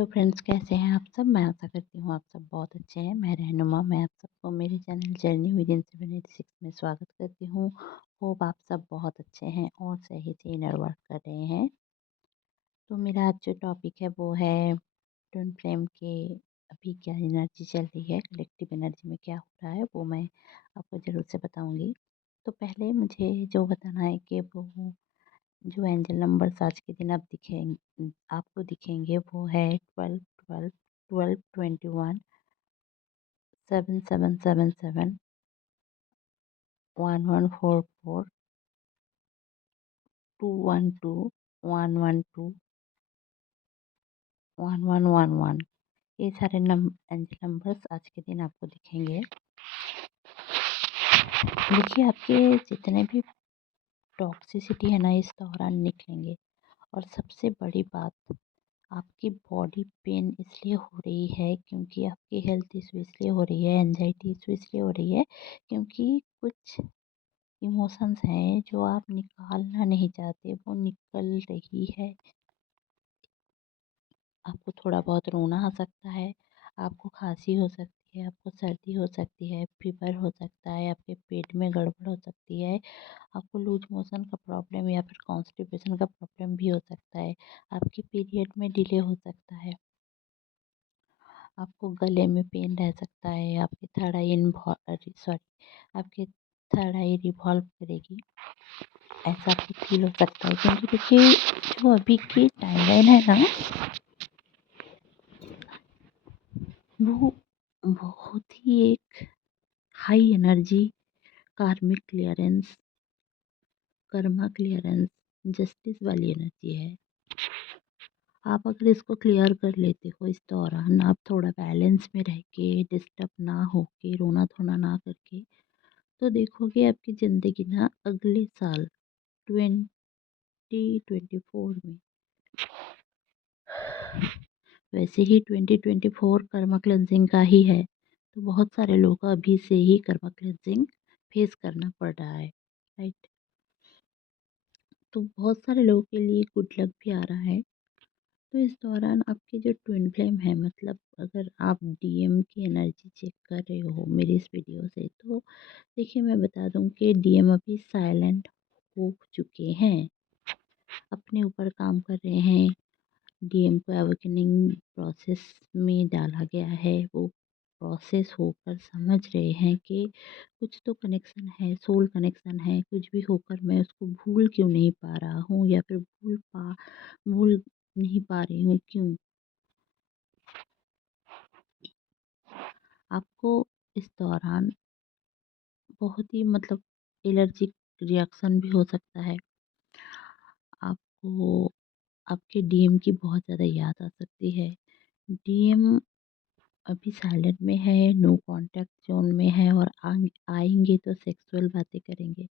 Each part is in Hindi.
तो फ्रेंड्स, कैसे हैं आप सब? मैं आशा करती हूँ आप सब बहुत अच्छे हैं। मैं रहनुमा, मैं आप सबको मेरे चैनल जर्नी विदिन 786 में स्वागत करती हूँ। होप आप सब बहुत अच्छे हैं और सही से इनर वर्क कर रहे हैं। तो मेरा आज जो टॉपिक है वो है ट्विन फ्लेम के अभी क्या एनर्जी चल रही है, कलेक्टिव एनर्जी में क्या हो रहा है, वो मैं आपको ज़रूर से बताऊँगी। तो पहले मुझे जो बताना है कि वो जो एंजल नंबर्स आज के दिन आपको दिखेंगे वो है 12, 12, 12, 21, 7777, 1144, 212, 112, 1111। ये सारे एंजल नंबर्स आज के दिन आपको दिखेंगे। देखिए, आपके जितने भी टॉक्सिसिटी है ना, इस दौरान निकलेंगे। और सबसे बड़ी बात, आपकी बॉडी पेन इसलिए हो रही है क्योंकि आपकी हेल्थ इशू इसलिए हो रही है, एंजाइटी इशू इसलिए हो रही है क्योंकि कुछ इमोशंस हैं जो आप निकालना नहीं चाहते, वो निकल रही है। आपको थोड़ा बहुत रोना आ सकता है, आपको खांसी हो सकती है, आपको सर्दी हो सकती है, फीवर हो सकता है, आपके पेट में गड़बड़ हो सकती है, आपको लूज मोशन का प्रॉब्लम या फिर कॉन्स्टिपेशन का प्रॉब्लम भी हो सकता है, आपकी पीरियड में डिले हो सकता है, आपको गले में पेन रह सकता है, आपकी आपकी थर्ड आई रिवॉल्व करेगी, ऐसा आपको फील हो सकता है। क्योंकि देखिए, जो अभी की टाइमलाइन है ना, वो बहुत ही एक हाई एनर्जी, कार्मिक क्लियरेंस, कर्मा क्लियरेंस, जस्टिस वाली एनर्जी है। आप अगर इसको क्लियर कर लेते हो इस दौरान, आप थोड़ा बैलेंस में रह के, डिस्टर्ब ना होके, रोना धोना ना करके, तो देखोगे आपकी ज़िंदगी ना अगले साल 2024 में, वैसे ही 2024 कर्मा क्लेंजिंग का ही है, तो बहुत सारे लोगों को अभी से ही कर्मा क्लेंजिंग फेस करना पड़ रहा है, राइट। तो बहुत सारे लोगों के लिए गुड लक भी आ रहा है। तो इस दौरान आपके जो ट्विन फ्लेम है, मतलब अगर आप डीएम की एनर्जी चेक कर रहे हो मेरी इस वीडियो से, तो देखिए, मैं बता दूं कि डीएम अभी साइलेंट हो चुके हैं, अपने ऊपर काम कर रहे हैं। डीएम को अवेकनिंग प्रोसेस में डाला गया है, वो प्रोसेस होकर समझ रहे हैं कि कुछ तो कनेक्शन है, सोल कनेक्शन है, कुछ भी होकर मैं उसको भूल क्यों नहीं पा रहा हूँ, या फिर भूल नहीं पा रही हूँ, क्यों। आपको इस दौरान बहुत ही मतलब एलर्जिक रिएक्शन भी हो सकता है। आपको आपके डीएम की बहुत ज़्यादा याद आ सकती है। डीएम अभी साइलेंट में है, नो कांटेक्ट जोन में है, और आएंगे तो सेक्सुअल बातें करेंगे।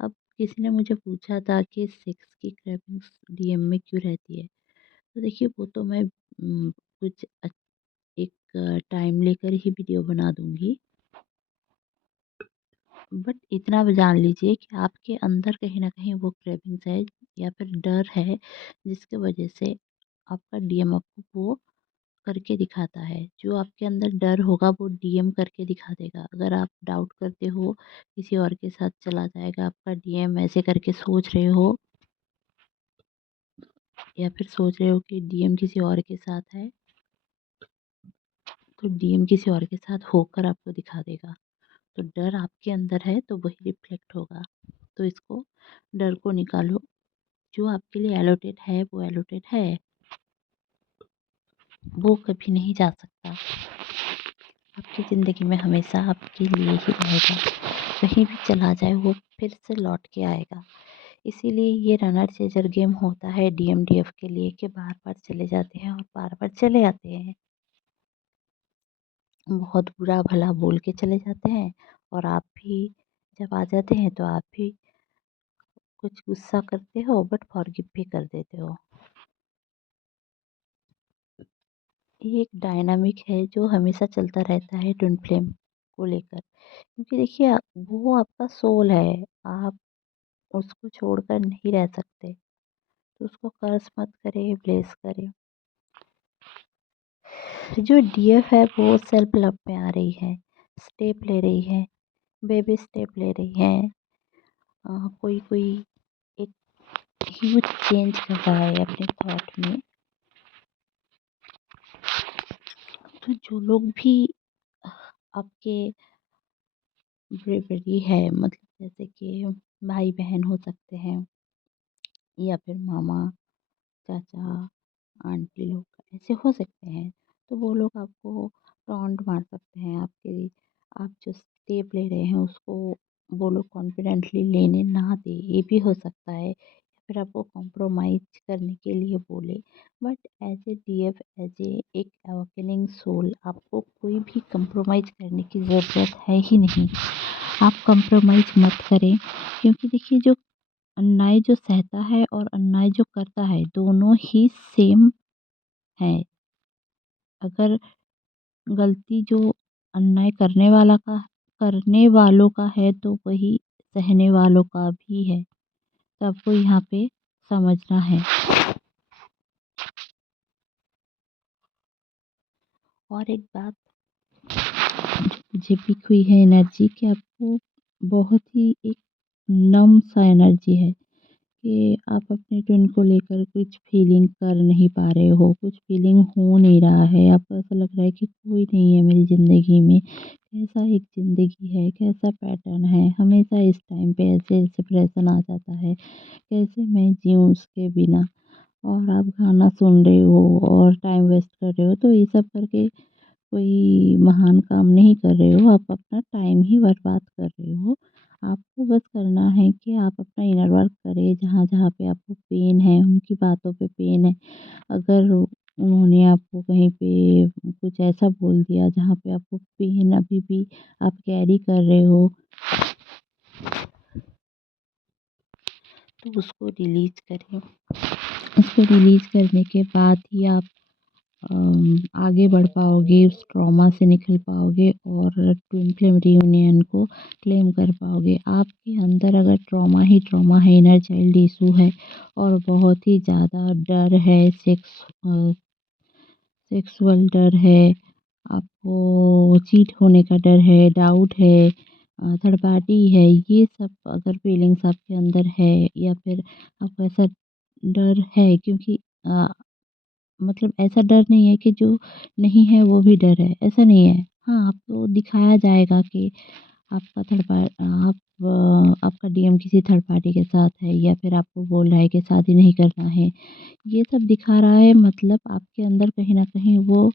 अब किसी ने मुझे पूछा था कि सेक्स की क्रेविंग्स डीएम में क्यों रहती है, तो देखिए, वो तो मैं कुछ एक टाइम लेकर ही वीडियो बना दूंगी। बट इतना भी जान लीजिए कि आपके अंदर कहीं न कहीं वो क्रेविंग्स है, या फिर डर है, जिसकी वजह से आपका डीएम आपको वो करके दिखाता है। जो आपके अंदर डर होगा वो डीएम करके दिखा देगा। अगर आप डाउट करते हो किसी और के साथ चला जाएगा आपका डीएम, ऐसे करके सोच रहे हो, या फिर सोच रहे हो कि डीएम किसी और के साथ है, तो डीएम किसी और के साथ होकर आपको दिखा देगा। तो डर आपके अंदर है तो वही रिफ्लेक्ट होगा। तो इसको, डर को निकालो। जो आपके लिए एलोटेड है वो एलोटेड है, वो कभी नहीं जा सकता। आपकी ज़िंदगी में हमेशा आपके लिए ही रहेगा। कहीं भी चला जाए वो फिर से लौट के आएगा। इसीलिए ये रनर चेजर गेम होता है डीएमडीएफ के लिए, कि बार बार चले जाते हैं और बार बार चले आते हैं। बहुत बुरा भला बोल के चले जाते हैं, और आप भी जब आ जाते हैं तो आप भी कुछ गुस्सा करते हो, बट फॉरगिव भी कर देते हो। ये एक डायनामिक है जो हमेशा चलता रहता है ट्विन फ्लेम को लेकर। क्योंकि देखिए, वो आपका सोल है, आप उसको छोड़कर नहीं रह सकते। तो उसको कर्स मत करें, ब्लेस करें। जो डीएफ है वो सेल्फ लव में आ रही है, स्टेप ले रही है, बेबी स्टेप ले रही है। कोई कोई एक ह्यूज चेंज कर रहा है अपने थॉट में। तो जो लोग भी आपके ब्रेवरी है, मतलब जैसे कि भाई बहन हो सकते हैं, या फिर मामा, चाचा, आंटी लोग ऐसे हो सकते हैं। तो वो लोग आपको टॉन्ट मार सकते हैं, आपके आप जो स्टेप ले रहे हैं उसको वो लोग कॉन्फिडेंटली लेने ना दे, ये भी हो सकता है। या फिर आपको कॉम्प्रोमाइज़ करने के लिए बोले। But as a DF, as a एक अवेकनिंग सोल, आपको कोई भी कॉम्प्रोमाइज़ करने की ज़रूरत है ही नहीं। आप कॉम्प्रोमाइज़ मत करें, क्योंकि देखिए जो अन्याय जो सहता है और अन्याय जो करता है, दोनों ही सेम है। अगर गलती जो अन्याय करने वालों का है, तो वही सहने वालों का भी है। तो आपको यहाँ पे समझना है। और एक बात मुझे पिक हुई है एनर्जी कि आपको बहुत ही एक नम सा एनर्जी है कि आप अपने ट्विन को लेकर कुछ फीलिंग कर नहीं पा रहे हो, कुछ फीलिंग हो नहीं रहा है। आपको ऐसा लग रहा है कि कोई नहीं है मेरी ज़िंदगी में। कैसा एक ज़िंदगी है, कैसा पैटर्न है, हमेशा इस टाइम पे ऐसे डिप्रेशन आ जाता है, कैसे मैं जीऊँ उसके बिना। और आप गाना सुन रहे हो और टाइम वेस्ट कर रहे हो, तो ये सब करके कोई महान काम नहीं कर रहे हो, आप अपना टाइम ही बर्बाद कर रहे हो। आपको बस करना है कि आप अपना इनर वर्क करें, जहाँ-जहाँ पे आपको पेन है, उनकी बातों पे पेन है। अगर उन्होंने आपको कहीं पे कुछ ऐसा बोल दिया जहाँ पे आपको पेन अभी भी आप कैरी कर रहे हो, तो उसको रिलीज़ करें। उसको रिलीज़ करने के बाद ही आप आगे बढ़ पाओगे, उस ट्रॉमा से निकल पाओगे और ट्विन फ्लेम रियूनियन को क्लेम कर पाओगे। आपके अंदर अगर ट्रॉमा ही ट्रॉमा है, इनर चाइल्ड इशू है और बहुत ही ज़्यादा डर है, सेक्सुअल डर है, आपको चीट होने का डर है, डाउट है, थर्ड पार्टी है, ये सब अगर फीलिंग्स आपके अंदर है, या फिर आपको ऐसा डर है, क्योंकि मतलब ऐसा डर नहीं है कि जो नहीं है वो भी डर है, ऐसा नहीं है। हाँ, आपको दिखाया जाएगा कि आपका आपका डीएम किसी थर्ड पार्टी के साथ है, या फिर आपको बोल रहा है कि शादी नहीं करना है। ये सब दिखा रहा है, मतलब आपके अंदर कहीं न कहीं वो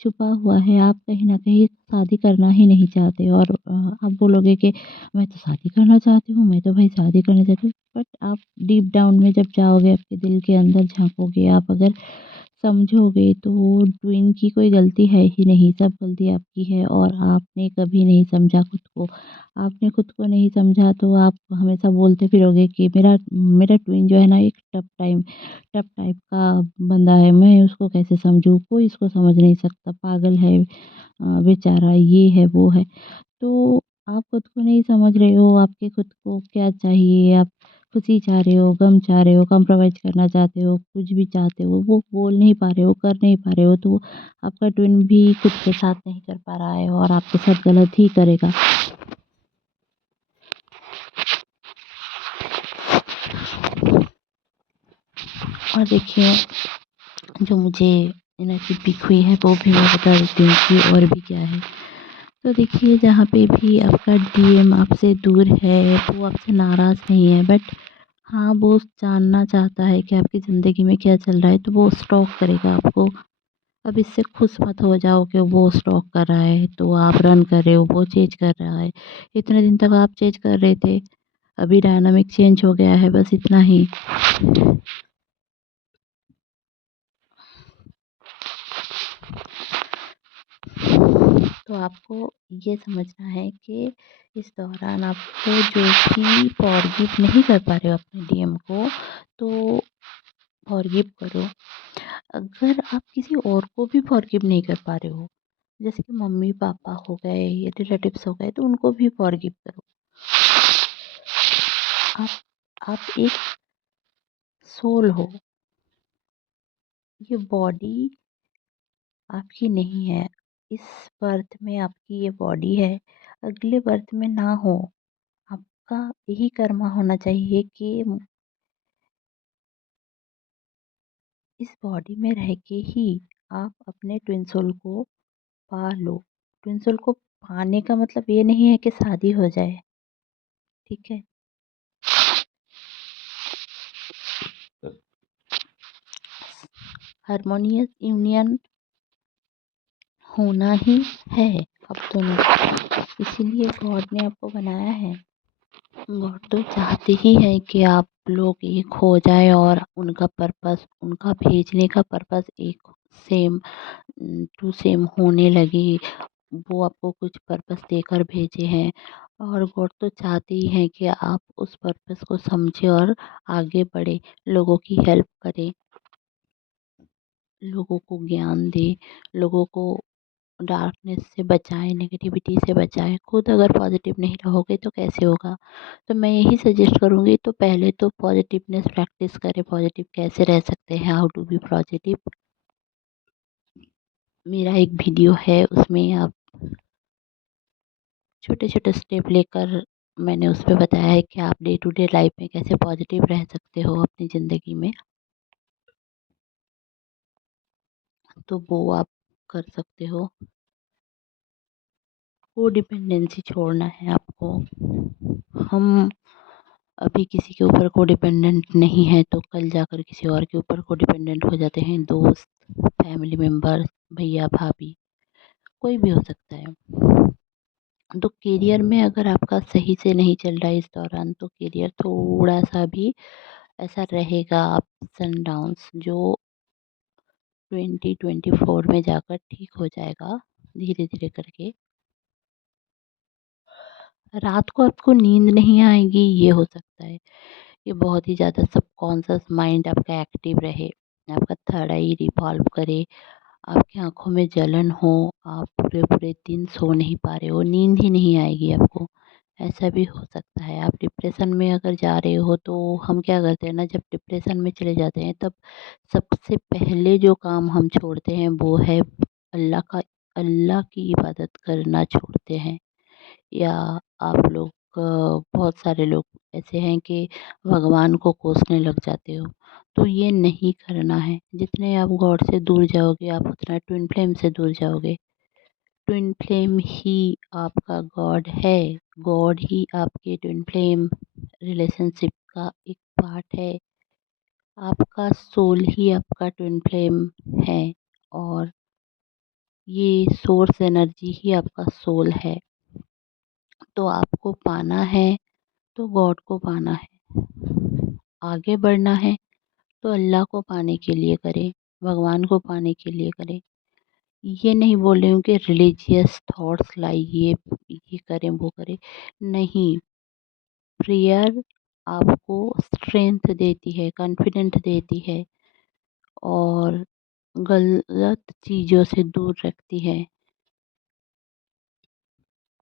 छुपा हुआ है, आप कहीं न कहीं शादी करना ही नहीं चाहते। और आप बोलोगे कि मैं तो शादी करना चाहती हूँ, मैं तो भाई शादी करना चाहती हूँ। बट आप डीप डाउन में जब जाओगे, आपके दिल के अंदर झाँकोगे, आप अगर समझोगे, तो ट्विन की कोई गलती है ही नहीं, सब गलती आपकी है और आपने कभी नहीं समझा खुद को। आपने खुद को नहीं समझा, तो आप हमेशा बोलते फिरोगे कि मेरा मेरा ट्विन जो है ना, एक टफ टाइप का बंदा है, मैं उसको कैसे समझूँ? कोई इसको समझ नहीं सकता, पागल है बेचारा, ये है, वो है। तो आप खुद को नहीं समझ रहे हो, आपके खुद को क्या चाहिए, आप खुशी चाह रहे हो, गम चाह रहे हो, कॉम्प्रोमाइज़ करना चाहते हो, कुछ भी चाहते हो, वो बोल नहीं पा रहे हो, कर नहीं पा रहे हो, तो आपका ट्विन भी खुद के साथ नहीं कर पा रहा है और आपके साथ गलत ही करेगा। और देखिए, जो मुझे एनर्जी पिक हुई है वो भी मैं बता देती हूँ कि और भी क्या है। तो देखिए, जहाँ पे भी आपका डीएम आपसे दूर है, वो आपसे नाराज़ नहीं है, बट हाँ, वो जानना चाहता है कि आपकी ज़िंदगी में क्या चल रहा है, तो वो स्टॉक करेगा आपको। अब इससे खुश मत हो जाओ कि वो स्टॉक कर रहा है, तो आप रन कर रहे हो, वो चेंज कर रहा है। इतने दिन तक आप चेंज कर रहे थे, अभी डायनामिक चेंज हो गया है, बस इतना ही। तो आपको ये समझना है कि इस दौरान आपको जो भी फॉरगिव नहीं कर पा रहे हो अपने डीएम को, तो फॉरगिव करो। अगर आप किसी और को भी फॉरगिव नहीं कर पा रहे हो, जैसे कि मम्मी-पापा हो गए या रिलेटिव्स हो गए, तो उनको भी फॉरगिव करो। आप एक सोल हो, ये बॉडी आपकी नहीं है। इस बर्थ में आपकी ये बॉडी है, अगले बर्थ में ना हो। आपका यही कर्मा होना चाहिए कि इस बॉडी में रह के ही आप अपने ट्विन सोल को पा लो। ट्विन सोल को पाने का मतलब ये नहीं है कि शादी हो जाए, ठीक है? हार्मोनियस यूनियन होना ही है अब दोनों का। इसीलिए गॉड ने आपको बनाया है। गॉड तो चाहते ही है कि आप लोग एक हो जाए और उनका पर्पस, उनका भेजने का पर्पस एक सेम टू सेम होने लगे। वो आपको कुछ पर्पस देकर भेजे हैं और गॉड तो चाहते ही हैं कि आप उस पर्पस को समझे और आगे बढ़े, लोगों की हेल्प करें, लोगों को ज्ञान दे, लोगों को डार्कनेस से बचाएं, नेगेटिविटी से बचाएं। खुद अगर पॉजिटिव नहीं रहोगे तो कैसे होगा? तो मैं यही सजेस्ट करूँगी, तो पहले तो पॉजिटिवनेस प्रैक्टिस करें। पॉजिटिव कैसे रह सकते हैं, हाउ टू बी पॉजिटिव। मेरा एक वीडियो है, उसमें आप छोटे छोटे स्टेप लेकर मैंने उस पे बताया है कि आप डे टू डे लाइफ में कैसे पॉजिटिव रह सकते हो अपनी ज़िंदगी में। तो वो आप कर सकते हो। कोडिपेंडेंसी छोड़ना है आपको। हम अभी किसी के ऊपर कोडिपेंडेंट नहीं है तो कल जाकर किसी और के ऊपर कोडिपेंडेंट हो जाते हैं। दोस्त, फैमिली मेम्बर, भैया भाभी, कोई भी हो सकता है। तो करियर में अगर आपका सही से नहीं चल रहा है इस दौरान, तो करियर थोड़ा सा भी ऐसा रहेगा, अप्स एंड डाउन्स, जो 2024 में जाकर ठीक हो जाएगा धीरे धीरे करके। रात को आपको नींद नहीं आएगी, ये हो सकता है। ये बहुत ही ज़्यादा सबकॉन्शियस माइंड आपका एक्टिव रहे, आपका थर्ड आई रिवॉल्व करे, आपकी आँखों में जलन हो, आप पूरे-पूरे दिन सो नहीं पा रहे हो, नींद ही नहीं आएगी आपको, ऐसा भी हो सकता है। आप डिप्रेशन में अगर जा रहे हो, तो हम क्या करते हैं ना, जब डिप्रेशन में चले जाते हैं तब सबसे पहले जो काम हम छोड़ते हैं वो है अल्लाह की इबादत करना छोड़ते हैं। या आप लोग बहुत सारे लोग ऐसे हैं कि भगवान को कोसने लग जाते हो, तो ये नहीं करना है। जितने आप गॉड से दूर जाओगे, आप उतना ट्विन फ्लेम से दूर जाओगे। ट्विन फ्लेम ही आपका गॉड है, गॉड ही आपके ट्विन फ्लेम रिलेशनशिप का एक पार्ट है। आपका सोल ही आपका ट्विन फ्लेम है और ये सोर्स एनर्जी ही आपका सोल है। तो आपको पाना है तो गॉड को पाना है, आगे बढ़ना है तो अल्लाह को पाने के लिए करें, भगवान को पाने के लिए करें। ये नहीं बोल रही हूँ कि रिलीजियस थॉट्स लाइए, ये करें वो करें, नहीं। प्रेयर आपको स्ट्रेंथ देती है, कॉन्फिडेंट देती है और गलत चीज़ों से दूर रखती है,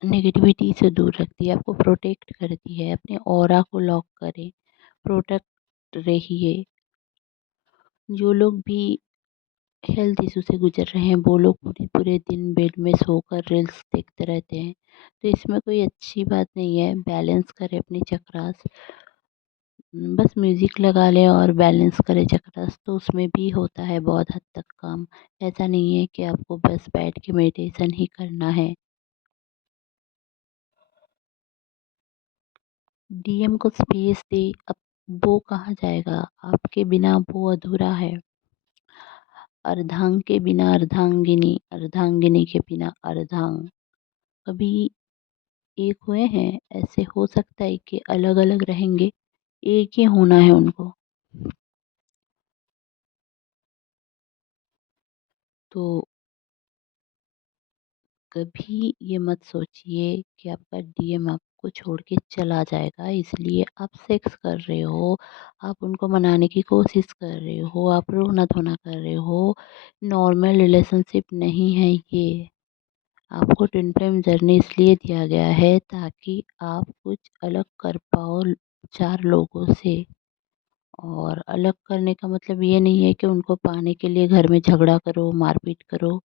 नेगेटिविटी से दूर रखती है, आपको प्रोटेक्ट करती है। अपने ऑरा को लॉक करें, प्रोटेक्ट रहिए। जो लोग भी हेल्थ इशू से गुजर रहे हैं, वो लोग पूरे पूरे दिन बेड में सोकर रील्स देखते रहते हैं, तो इसमें कोई अच्छी बात नहीं है। बैलेंस करें अपनी चक्रास, बस म्यूज़िक लगा लें और बैलेंस करें चक्रास, तो उसमें भी होता है बहुत हद तक काम। ऐसा नहीं है कि आपको बस बैठ के मेडिटेशन ही करना है। डीएम को स्पेस दे, अब वो कहाँ जाएगा? आपके बिना वो अधूरा है। अर्धांग के बिना अर्धांगिनी, अर्धांगिनी के बिना अर्धांग कभी एक हुए हैं? ऐसे हो सकता है कि अलग अलग रहेंगे? एक ही होना है उनको। तो कभी ये मत सोचिए कि आपका डीएम आपको छोड़ के चला जाएगा, इसलिए आप सेक्स कर रहे हो, आप उनको मनाने की कोशिश कर रहे हो, आप रोना-धोना कर रहे हो। नॉर्मल रिलेशनशिप नहीं है ये। आपको ट्विन फ्लेम जर्नी इसलिए दिया गया है ताकि आप कुछ अलग कर पाओ 4 लोगों से और अलग करने का मतलब ये नहीं है कि उनको पाने के लिए घर में झगड़ा करो, मारपीट करो।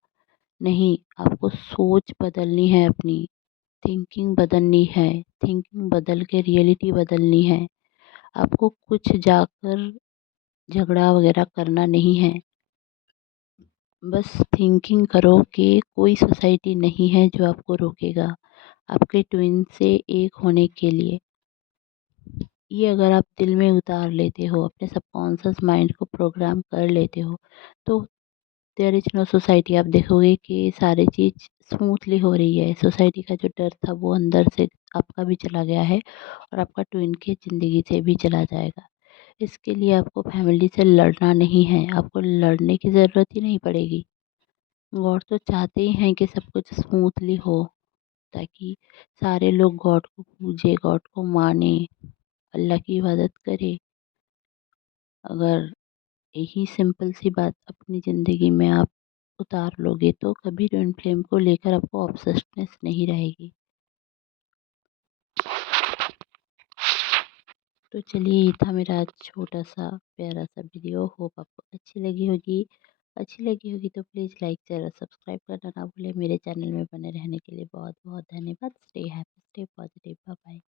नहीं, आपको सोच बदलनी है अपनी, थिंकिंग बदलनी है, थिंकिंग बदल के रियलिटी बदलनी है। आपको कुछ जाकर झगड़ा वगैरह करना नहीं है। बस थिंकिंग करो कि कोई सोसाइटी नहीं है जो आपको रोकेगा, आपके ट्विन से एक होने के लिए। ये अगर आप दिल में उतार लेते हो, अपने सबकॉन्शियस माइंड को प्रोग्राम कर लेते हो, तो देयर इज़ नो सोसाइटी। आप देखोगे कि सारी चीज़ स्मूथली हो रही है। सोसाइटी का जो डर था वो अंदर से आपका भी चला गया है और आपका ट्विन की ज़िंदगी से भी चला जाएगा। इसके लिए आपको फैमिली से लड़ना नहीं है, आपको लड़ने की ज़रूरत ही नहीं पड़ेगी। गॉड तो चाहते ही हैं कि सब कुछ स्मूथली हो, ताकि सारे लोग गॉड को पूजे, गॉड को माने, अल्लाह की इबादत करे। अगर यही सिंपल सी बात अपनी ज़िंदगी में आप उतार लोगे तो कभी ट्विन फ्लेम को लेकर आपको ऑब्सेशनेस नहीं रहेगी। तो चलिए, ये था मेरा आज छोटा-सा प्यारा-सा वीडियो। होप आपको अच्छी लगी होगी। अच्छी लगी होगी तो प्लीज़ लाइक, शेयर और सब्सक्राइब करना ना भूलें। मेरे चैनल में बने रहने के लिए बहुत-बहुत धन्यवाद। Stay happy, stay positive. Bye bye.